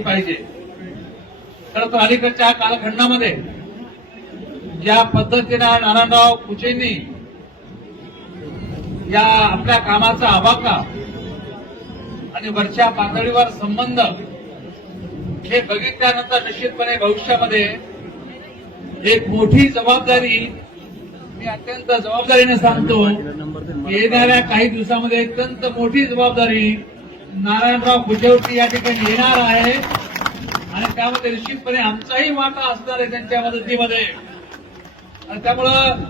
पाहिजे. तर तो अलीकडच्या कालखंडामध्ये ज्या पद्धतीनं नारायणराव कुचेंनी या आपल्या कामाचा आवाका आणि वरच्या पातळीवर संबंध हे बघितल्यानंतर निश्चितपणे भविष्यामध्ये एक मोठी जबाबदारी मी अत्यंत जबाबदारीने सांगतो. येणाऱ्या काही दिवसामध्ये अत्यंत मोठी जबाबदारी नारायणराव कुचेवटी या ठिकाणी येणार आहे. आणि त्यामध्ये निश्चितपणे आमचाही वाटा असणार आहे त्यांच्या मदतीमध्ये. आणि त्यामुळं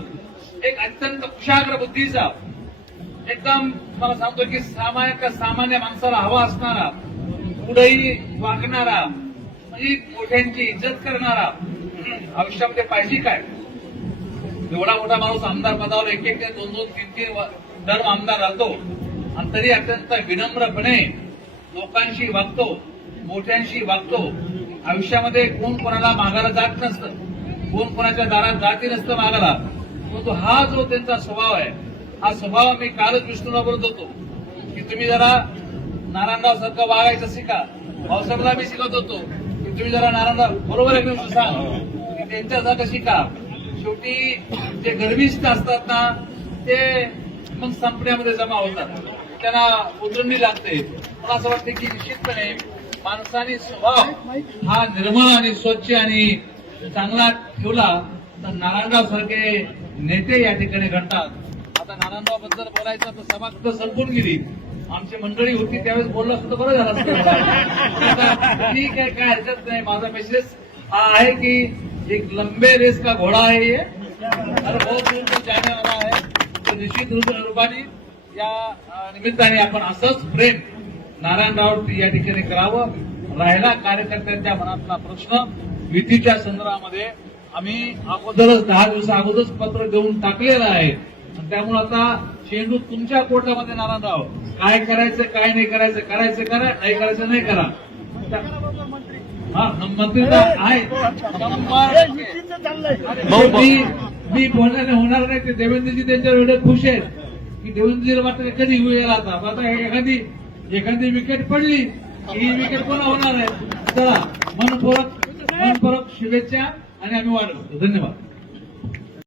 एक अत्यंत कुशाग्र बुद्धीचा एकदम मला सांगतो की सामान्य सामान्य माणसाला हवा असणारा पुढेही वागणारा म्हणजे मोठ्यांची इज्जत करणारा आयुष्यामध्ये पाहिजे काय? एवढा मोठा माणूस आमदार पदावर एक एक दोन दोन तीन तीन धर्म आमदार राहतो. आणि तरी अत्यंत विनम्रपणे लोकांशी वागतो मोठ्यांशी वागतो. आयुष्यामध्ये कोण कोणाला मागायला जात नसतं कोण कोणाच्या दारात जाती नसतं मागायला परंतु हा जो त्यांचा स्वभाव आहे हा स्वभाव मी कालच विष्णूला बोलत होतो. की तुम्ही जरा नारायणराव सारखं वागायचं शिका. भाऊसाहेबला मी शिकत होतो. की तुम्ही जरा नारायणराव बरोबर आहे मी सांग. की त्यांच्यासारखं शिका. शेवटी जे गर्विष्ठ असतात ना ते मग संपण्यामध्ये जमा होतात. त्यांना उतरणी लागते. मला असं वाटतं की निश्चितपणे माणसाने स्वभाव हा निर्मळ आणि स्वच्छ आणि चांगला ठेवला तर नारायणराव सारखे नेते या ठिकाणी घडतात. आता नारायणरावबद्दल बोलायचं तर सभा तर संपून गेली. आमची मंडळी होती त्यावेळेस बोललं सुद्धा तर बरं झालं आता ठीक आहे काय हरकत नाही. माझा मेसेज हा आहे की एक लंबे रेस का घोडा आहे हे. बहुत दूर तक जाने वाला है तो निश्चित रूपाने या निमित्ताने आपण असंच प्रेम नारायणराव या ठिकाणी करावं. राहिला कार्यकर्त्यांच्या मनातला प्रश्न. युतीच्या संदर्भामध्ये आम्ही अगोदरच दहा दिवसा अगोदरच पत्र देऊन टाकलेलं आहे. आणि त्यामुळे आता चेंडू तुमच्या कोर्टामध्ये नारायणराव. काय करायचं काय नाही करायचं करायचं करा नाही करायचं नाही करा. हा मंत्री तर आहे मी बोलण्याने होणार नाही ते देवेंद्रजी त्यांच्या एवढे खुश आहेत. की देवेंद्र मात्र कधी होईल आता. आता एखादी एखादी विकेट पडली की ही विकेट कोणा होणार आहे? चला मनपूरक मनपूरक शुभेच्छा आणि आम्ही वाढवतो धन्यवाद.